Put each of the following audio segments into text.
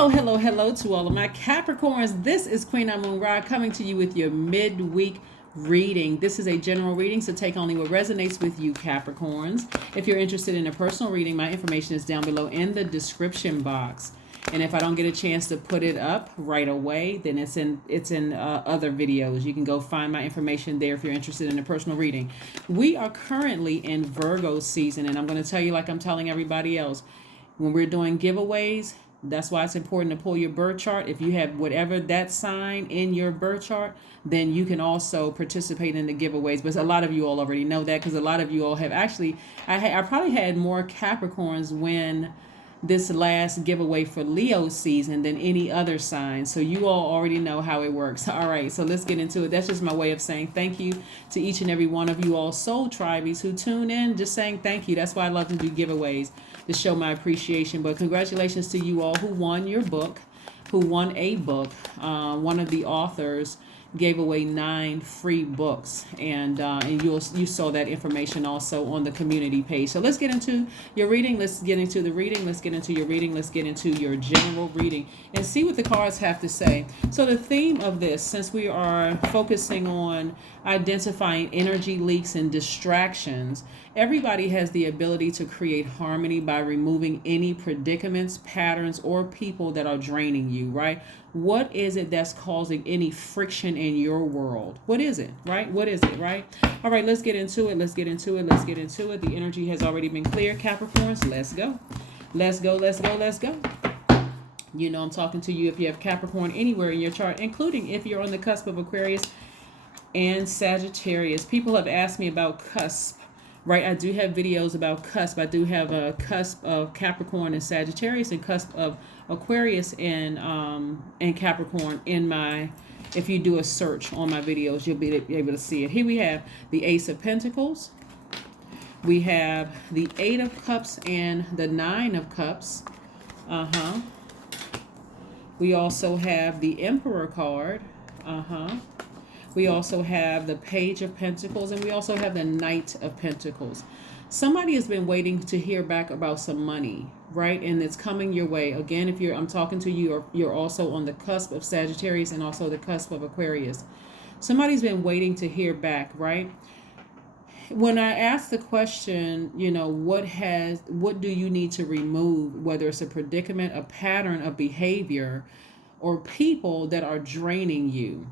Hello to all of my Capricorns. This is Queen Amun Ra coming to you with your midweek reading. This is a general reading, so take only what resonates with you, Capricorns. If you're interested in a personal reading, my information is down below in the description box. And if I don't get a chance to put it up right away, then it's in other videos. You can go find my information there if you're interested in a personal reading. We are currently in Virgo season, and I'm going to tell you, like I'm telling everybody else, when we're doing giveaways, that's why it's important to pull your birth chart. If you have whatever that sign in your birth chart, then you can also participate in the giveaways. But a lot of you all already know that, because a lot of you all have actually, I probably had more Capricorns win this last giveaway for Leo season than any other sign. So you all already know how it works. All right, so let's get into it. That's just my way of saying thank you to each and every one of you all soul tribies who tune in, just saying thank you. That's why I love to do giveaways, to show my appreciation. But congratulations to you all who won your book, who won a book. One of the authors gave away 9 free books, and you saw that information also on the community page. So let's get into your reading. Let's get into the reading. Let's get into your reading. Let's get into your general reading and see what the cards have to say. So the theme of this, since we are focusing on identifying energy leaks and distractions, everybody has the ability to create harmony by removing any predicaments, patterns, or people that are draining you, right? What is it that's causing any friction in your world? What is it, right? What is it, right? All right, let's get into it. Let's get into it. Let's get into it. The energy has already been cleared, Capricorns. Let's go. Let's go. Let's go. Let's go. You know I'm talking to you if you have Capricorn anywhere in your chart, including if you're on the cusp of Aquarius and Sagittarius. People have asked me about cusp. Right, I do have videos about cusp. I do have a cusp of Capricorn and Sagittarius, and cusp of Aquarius and Capricorn in my. If you do a search on my videos, you'll be able to see it. Here we have the Ace of Pentacles. We have the 8 of Cups and the 9 of Cups. We also have the Emperor card. We also have the Page of Pentacles, and we also have the Knight of Pentacles. Somebody has been waiting to hear back about some money, right? And it's coming your way. Again, if I'm talking to you, or you're also on the cusp of Sagittarius and also the cusp of Aquarius. Somebody's been waiting to hear back, right? When I ask the question, what do you need to remove, whether it's a predicament, a pattern of behavior, or people that are draining you,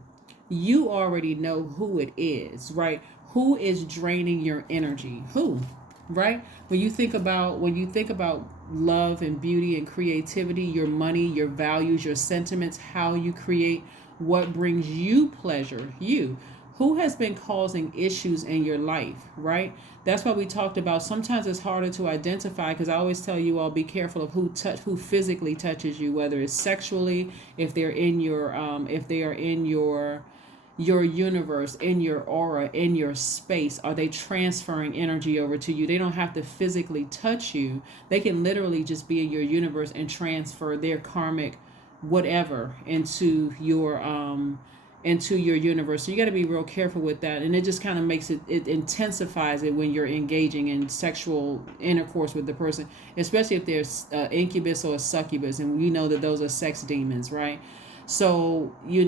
you already know who it is, right? Who is draining your energy? Who, right? When you think about love and beauty and creativity, your money, your values, your sentiments, how you create, what brings you pleasure, who has been causing issues in your life, right? That's why we talked about sometimes it's harder to identify, because I always tell you all, be careful of who physically touches you, whether it's sexually, if they are in your universe, in your aura, in your space. Are they transferring energy over to you? They don't have to physically touch you. They can literally just be in your universe and transfer their karmic whatever into your universe. So you got to be real careful with that. And it just kind of makes it intensifies it when you're engaging in sexual intercourse with the person, especially if there's incubus or a succubus, and we know that those are sex demons, right? So, you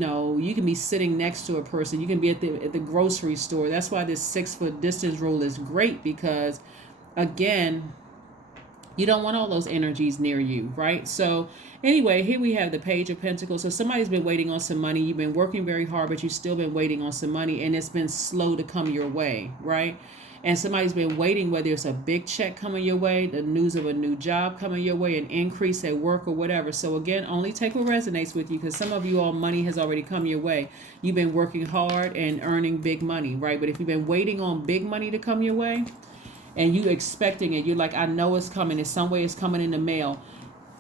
can be sitting next to a person. You can be at the grocery store. That's why this 6-foot distance rule is great, because, again, you don't want all those energies near you, right? So, anyway, here we have the Page of Pentacles. So somebody's been waiting on some money. You've been working very hard, but you've still been waiting on some money, and it's been slow to come your way, right? And somebody's been waiting, whether it's a big check coming your way, the news of a new job coming your way, an increase at work or whatever. So again, only take what resonates with you, because some of you all, money has already come your way. You've been working hard and earning big money, right? But if you've been waiting on big money to come your way and you expecting it, you're like, I know it's coming. In some way it's coming in the mail.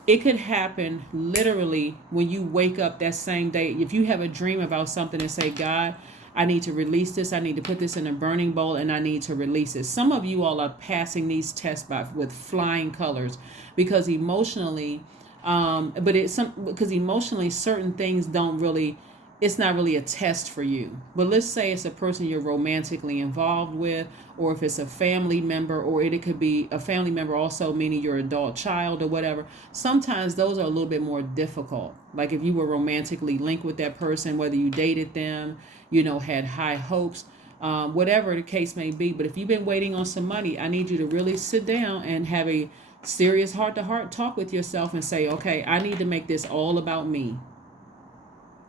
It could happen literally when you wake up that same day. If you have a dream about something and say, God, I need to release this. I need to put this in a burning bowl, and I need to release it. Some of you all are passing these tests with flying colors, because emotionally, because emotionally certain things don't really it's not really a test for you. But let's say it's a person you're romantically involved with, or if it's a family member, or it could be a family member also meaning your adult child or whatever. Sometimes those are a little bit more difficult. Like if you were romantically linked with that person, whether you dated them, had high hopes, whatever the case may be. But if you've been waiting on some money, I need you to really sit down and have a serious heart-to-heart talk with yourself and say, okay, I need to make this all about me.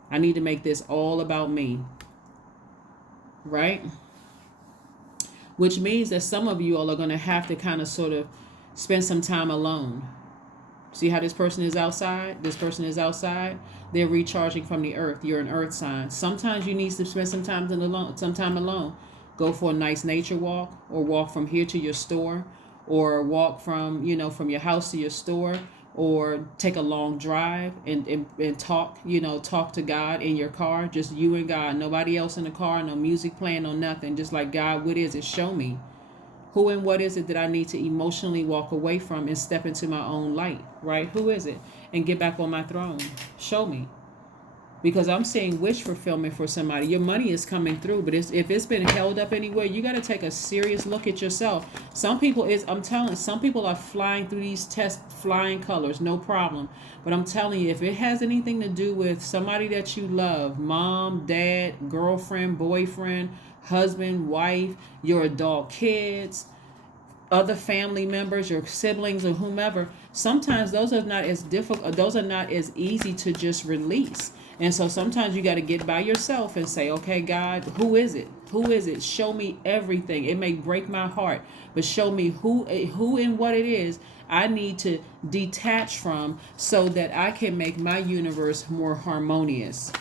I need to make this all about me, right? Which means that some of you all are going to have to kind of sort of spend some time alone. See how this person is outside? This person is outside. They're recharging from the earth. You're an earth sign. Sometimes you need to spend some time alone. Go for a nice nature walk, or walk from here to your store, or walk from, from your house to your store, or take a long drive and talk, talk to God in your car, just you and God, nobody else in the car, no music playing, no nothing, just like, God, what is it? Show me. Who and what is it that I need to emotionally walk away from and step into my own light, right? Who is it? And get back on my throne. Show me. Because I'm seeing wish fulfillment for somebody. Your money is coming through, but if it's been held up anywhere, you got to take a serious look at yourself. Some people some people are flying through these tests, flying colors, no problem. But I'm telling you, if it has anything to do with somebody that you love, mom, dad, girlfriend, boyfriend, husband, wife, your adult kids, other family members, your siblings, or whomever, sometimes those are not as difficult, those are not as easy to just release. And so sometimes you got to get by yourself and say, okay, God, who is it? Who is it? Show me everything. It may break my heart, but show me who and what it is I need to detach from so that I can make my universe more harmonious.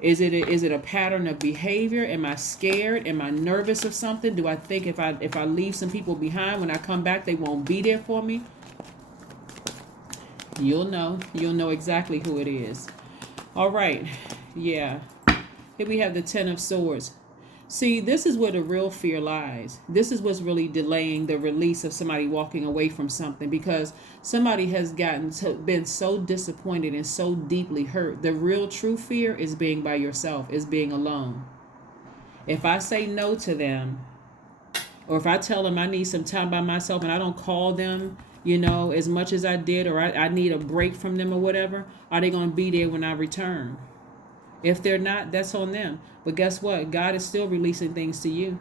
Is it a pattern of behavior? Am I scared? Am I nervous of something? Do I think if I leave some people behind, when I come back, they won't be there for me? You'll know exactly who it is. All right. Yeah. Here we have the Ten of Swords. See, this is where the real fear lies. This is what's really delaying the release of somebody walking away from something, because somebody has been so disappointed and so deeply hurt. The real true fear is being by yourself, is being alone. If I say no to them, or if I tell them I need some time by myself and I don't call them, as much as I did, or I need a break from them or whatever, are they going to be there when I return? If they're not, that's on them. But guess what? God is still releasing things to you.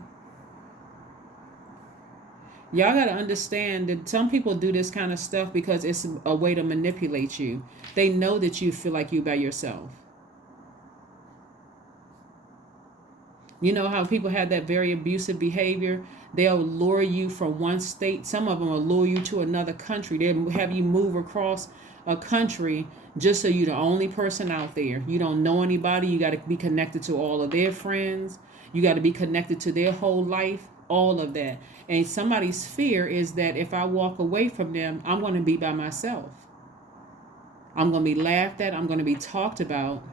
Y'all got to understand that some people do this kind of stuff because it's a way to manipulate you. They know that you feel like you by yourself. You know how people have that very abusive behavior? They'll lure you from one state. Some of them will lure you to another country. They'll have you move across a country just so you're the only person out there. You don't know anybody. You got to be connected to all of their friends. You got to be connected to their whole life, all of that. And somebody's fear is that if I walk away from them, I'm going to be by myself. I'm going to be laughed at. I'm going to be talked about.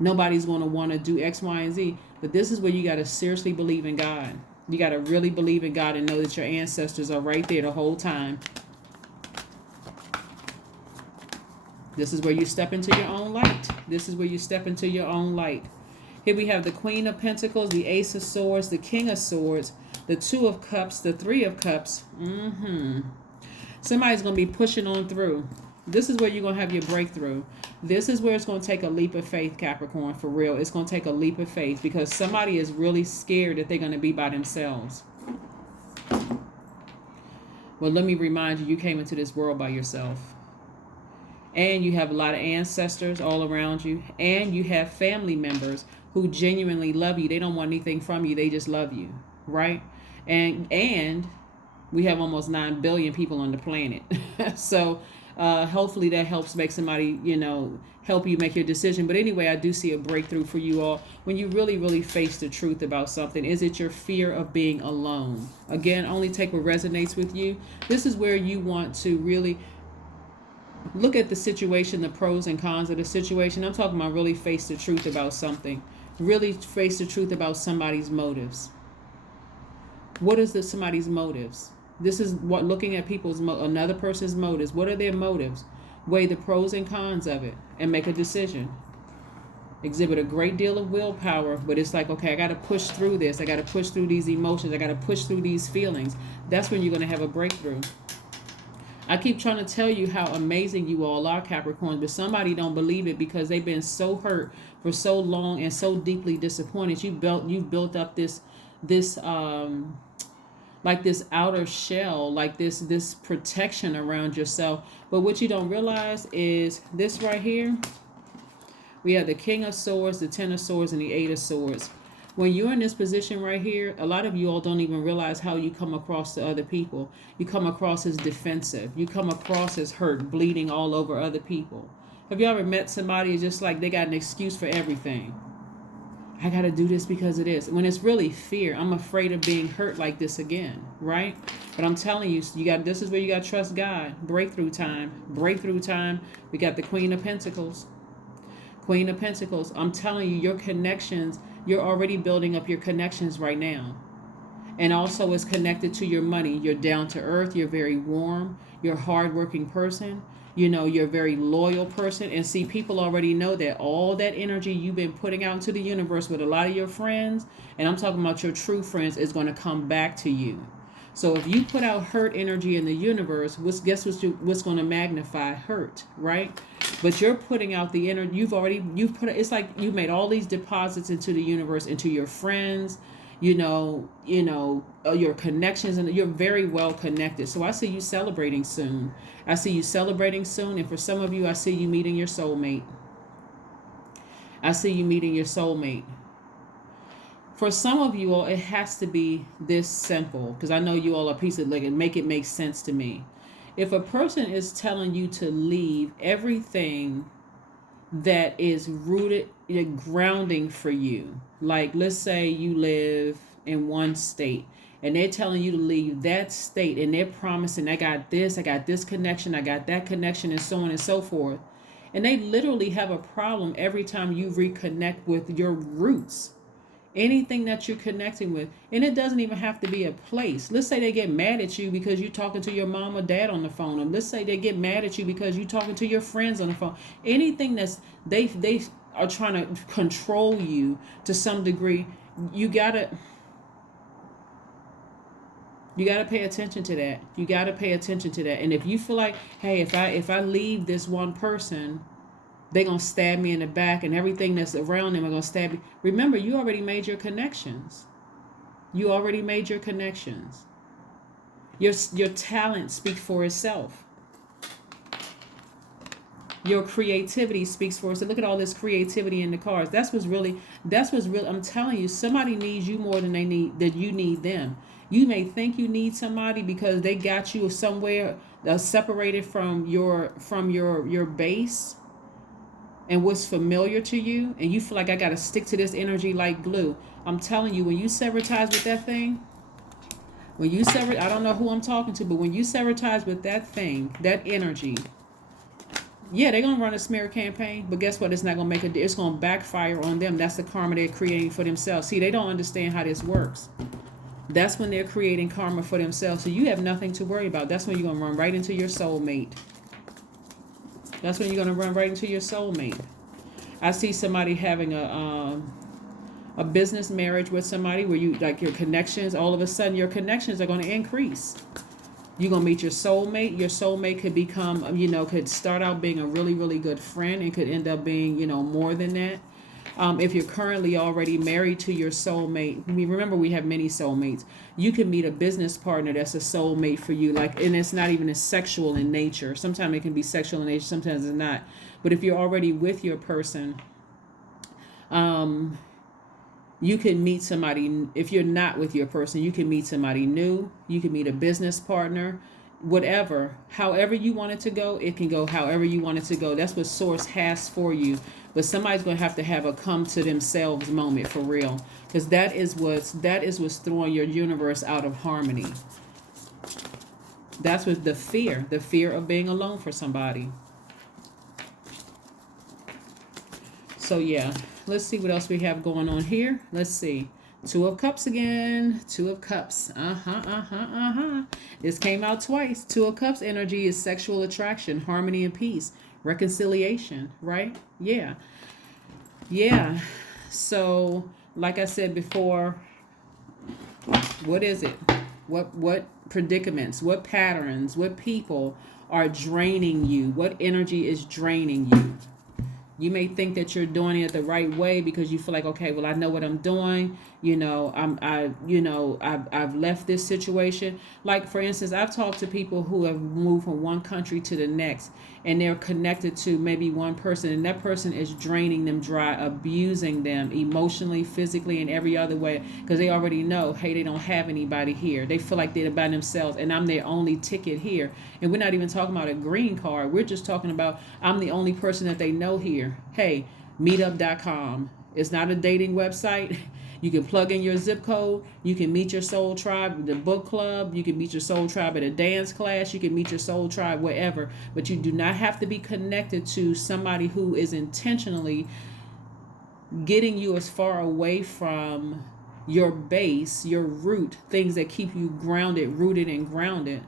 Nobody's going to want to do X, Y, and Z. But this is where you got to seriously believe in God. You got to really believe in God and know that your ancestors are right there the whole time. This is where you step into your own light. This is where you step into your own light. Here we have the Queen of Pentacles, the Ace of Swords, the King of Swords, the Two of Cups, the Three of Cups. Somebody's going to be pushing on through. This is where you're going to have your breakthrough. This is where it's going to take a leap of faith, Capricorn, for real. It's going to take a leap of faith because somebody is really scared that they're going to be by themselves. Well, let me remind you, you came into this world by yourself. And you have a lot of ancestors all around you. And you have family members who genuinely love you. They don't want anything from you. They just love you, right? And we have almost 9 billion people on the planet. So hopefully that helps make somebody, help you make your decision. But anyway, I do see a breakthrough for you all when you really, really face the truth about something. Is it your fear of being alone? Again, only take what resonates with you. This is where you want to really look at the situation, the pros and cons of the situation. I'm talking about really face the truth about something. Really face the truth about somebody's motives. What is somebody's motives? This is what looking at another person's motives. What are their motives? Weigh the pros and cons of it and make a decision. exhibit a great deal of willpower, but it's like, okay, I got to push through this. I got to push through these emotions. I got to push through these feelings. That's when you're going to have a breakthrough. I keep trying to tell you how amazing you all are, Capricorns, but somebody don't believe it because they've been so hurt for so long and so deeply disappointed. You built up this like this outer shell, like this protection around yourself. But what you don't realize is this right here. We have the King of Swords, the Ten of Swords, and the Eight of Swords. When you're in this position right here, a lot of you all don't even realize how you come across to other people. You come across as defensive. You come across as hurt, bleeding all over other people. Have you ever met somebody just like they got an excuse for everything? I got to do this because it is. When it's really fear. I'm afraid of being hurt like this again, right? But I'm telling you, this is where you got to trust God. Breakthrough time. Breakthrough time. We got the Queen of Pentacles. Queen of Pentacles. I'm telling you, your connections, you're already building up your connections right now. And also it's connected to your money. You're down to earth. You're very warm. You're a hardworking person. You're a very loyal person. And see, people already know that all that energy you've been putting out into the universe with a lot of your friends, and I'm talking about your true friends, is going to come back to you. So if you put out hurt energy in the universe, what's going to magnify? Hurt, right? But you're putting out the energy. It's like you made all these deposits into the universe, into your friends, your connections, and you're very well connected. So I see you celebrating soon. And for some of you, I see you meeting your soulmate. For some of you all, it has to be this simple, because I know you all are piece of like, and make it make sense to me. If a person is telling you to leave everything that is rooted, grounding for you, like let's say you live in one state and they're telling you to leave that state, and they're promising, I got this connection, I got that connection, and so on and so forth. And they literally have a problem every time you reconnect with your roots. Anything that you're connecting with. And it doesn't even have to be a place. Let's say they get mad at you because you're talking to your mom or dad on the phone. And let's say they get mad at you because you're talking to your friends on the phone. Anything that's they are trying to control you to some degree, you gotta pay attention to that. And if you feel like, hey, if I leave this one person, they're going to stab me in the back, and everything that's around them are going to stab me. Remember, you already made your connections. Your talent speaks for itself. Your creativity speaks for itself. Look at all this creativity in the cards. That's what's really, I'm telling you, somebody needs you more than you need them. You may think you need somebody because they got you somewhere separated from your base and what's familiar to you, and you feel like I got to stick to this energy like glue. I'm telling you, when you sever ties with that thing, I don't know who I'm talking to, but when you sever ties with that thing, that energy, yeah, they're going to run a smear campaign, but guess what? It's not going to it's going to backfire on them. That's the karma they're creating for themselves. See, they don't understand how this works. That's when they're creating karma for themselves. So you have nothing to worry about. That's when you're going to run right into your soulmate. I see somebody having a business marriage with somebody where you like your connections. All of a sudden, your connections are going to increase. You're going to meet your soulmate. Your soulmate could become, could start out being a really, really good friend and could end up being, more than that. If you're currently already married to your soulmate, remember we have many soulmates. You can meet a business partner that's a soulmate for you, and it's not even as sexual in nature. Sometimes it can be sexual in nature, sometimes it's not. But if you're already with your person, you can meet somebody. If you're not with your person, you can meet somebody new. You can meet a business partner. Whatever, however you want it to go, it can go however you want it to go. That's what Source has for you. But somebody's going to have a come to themselves moment for real, because that is what's throwing your universe out of harmony. That's what the fear of being alone for somebody. So yeah, let's see what else we have going on here. Let's see. Two of Cups again. Two of Cups. This came out twice. Two of Cups energy is sexual attraction, harmony and peace, reconciliation, right? Yeah. Yeah. So, like I said before, what is it? What predicaments, what patterns, what people are draining you? What energy is draining you? You may think that you're doing it the right way because you feel like, okay, well, I know what I'm doing. I've left this situation. Like, for instance, I've talked to people who have moved from one country to the next, and they're connected to maybe one person, and that person is draining them dry, abusing them emotionally, physically, and every other way, because they already know, hey, they don't have anybody here. They feel like they're by themselves, and I'm their only ticket here. And we're not even talking about a green card. We're just talking about, I'm the only person that they know here. Hey, meetup.com. It's not a dating website. You can plug in your zip code. You can meet your soul tribe at the book club. You can meet your soul tribe at a dance class. You can meet your soul tribe wherever. But you do not have to be connected to somebody who is intentionally getting you as far away from your base, your root, things that keep you grounded, rooted and grounded.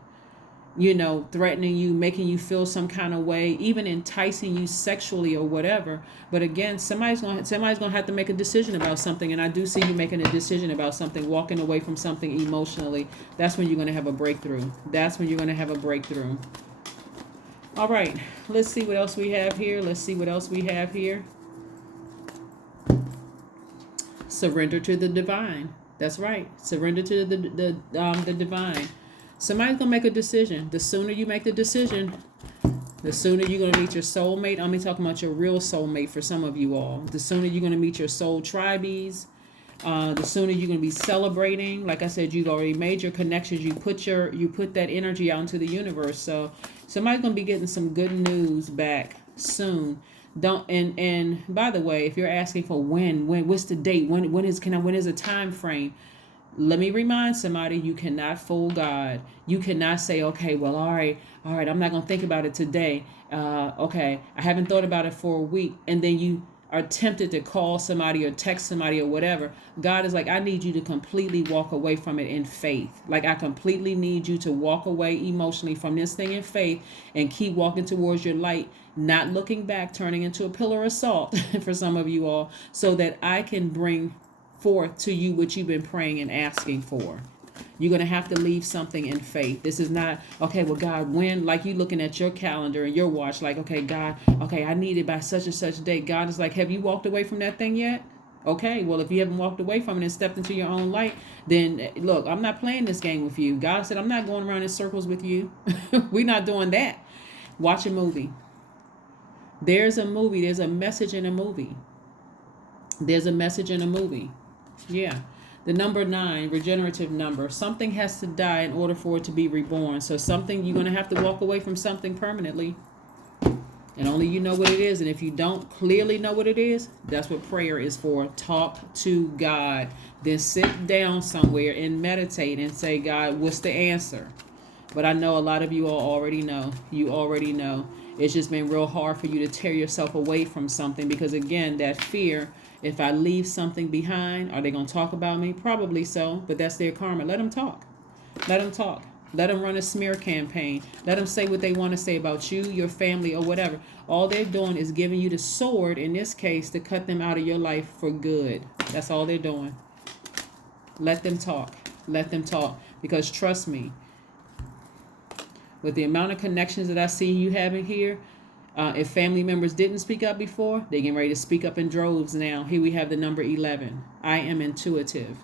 Threatening you, making you feel some kind of way, even enticing you sexually or whatever. But again, somebody's gonna have to make a decision about something, and I do see you making a decision about something, walking away from something emotionally. That's when you're gonna have a breakthrough. That's when you're gonna have a breakthrough. All right, let's see what else we have here. Surrender to the divine. That's right. Surrender to the divine. Somebody's gonna make a decision. The sooner you make the decision, the sooner you're gonna meet your soulmate. I'm talking about your real soulmate for some of you all. The sooner you're gonna meet your soul tribees. The sooner you're gonna be celebrating. Like I said, you've already made your connections. You put that energy out into the universe. So somebody's gonna be getting some good news back soon. Don't and by the way, if you're asking for when what's the date? When is a time frame? Let me remind somebody, you cannot fool God. You cannot say, okay, well, all right, I'm not going to think about it today. Okay, I haven't thought about it for a week. And then you are tempted to call somebody or text somebody or whatever. God is like, I need you to completely walk away from it in faith. Like, I completely need you to walk away emotionally from this thing in faith and keep walking towards your light, not looking back, turning into a pillar of salt for some of you all, so that I can bring forth to you what you've been praying and asking for. You're going to have to leave something in faith. This is not, okay, well, God, when, like you looking at your calendar and your watch, like, okay, God, okay, I need it by such and such date. God is like, have you walked away from that thing yet? Okay, well, if you haven't walked away from it and stepped into your own light, then look, I'm not playing this game with you. God said, I'm not going around in circles with you. We're not doing that. Watch a movie. There's a message in a movie. Yeah. The number 9, regenerative number. Something has to die in order for it to be reborn. So you're going to have to walk away from something permanently. And only you know what it is. And if you don't clearly know what it is, that's what prayer is for. Talk to God. Then sit down somewhere and meditate and say, God, what's the answer? But I know a lot of you all already know. You already know. It's just been real hard for you to tear yourself away from something because, again, that fear. If I leave something behind, are they going to talk about me? Probably so, but that's their karma. Let them talk. Let them run a smear campaign. Let them say what they want to say about you, your family, or whatever. All they're doing is giving you the sword, in this case, to cut them out of your life for good. That's all they're doing. Let them talk. Because trust me, with the amount of connections that I see you having here, if family members didn't speak up before, they're getting ready to speak up in droves now. Here we have the number 11. I am intuitive.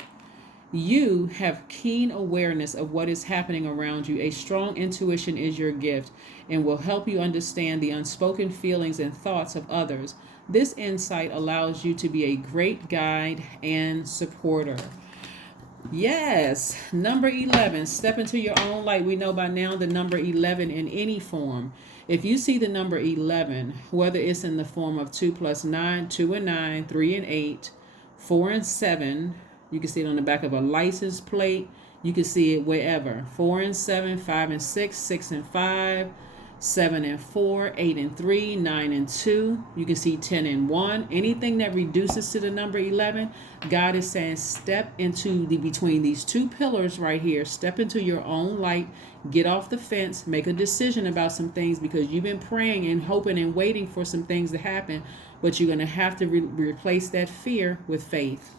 You have keen awareness of what is happening around you. A strong intuition is your gift and will help you understand the unspoken feelings and thoughts of others. This insight allows you to be a great guide and supporter. Yes, number 11, step into your own light. We know by now the number 11 in any form. If you see the number 11, whether it's in the form of 2 plus 9, 2 and 9, 3 and 8, 4 and 7, you can see it on the back of a license plate. You can see it wherever. 4 and 7, 5 and 6, 6 and 5, 7 and 4, 8 and 3, 9 and 2. You can see 10 and 1. Anything that reduces to the number 11, God is saying step into between these two pillars right here. Step into your own light. Get off the fence. Make a decision about some things because you've been praying and hoping and waiting for some things to happen. But you're going to have to replace that fear with faith.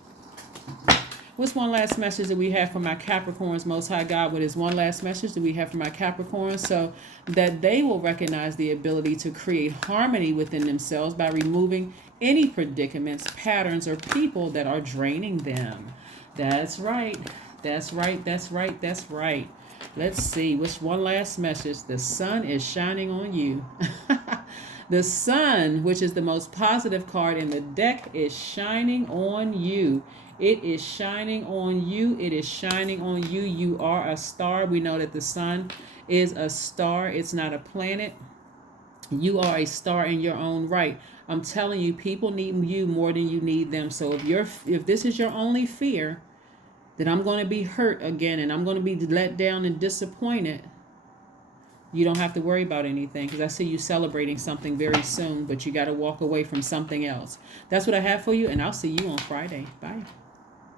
What's one last message that we have for my Capricorns? Most High God, what is one last message that we have for my Capricorns? So that they will recognize the ability to create harmony within themselves by removing any predicaments, patterns, or people that are draining them. That's right. That's right. That's right. That's right. Let's see. What's one last message? The sun is shining on you. The sun, which is the most positive card in the deck, is shining on you. It is shining on you. It is shining on you. You are a star. We know that the sun is a star. It's not a planet. You are a star in your own right. I'm telling you, people need you more than you need them. So if this is your only fear, that I'm going to be hurt again and I'm going to be let down and disappointed, you don't have to worry about anything because I see you celebrating something very soon, but you got to walk away from something else. That's what I have for you, and I'll see you on Friday. Bye.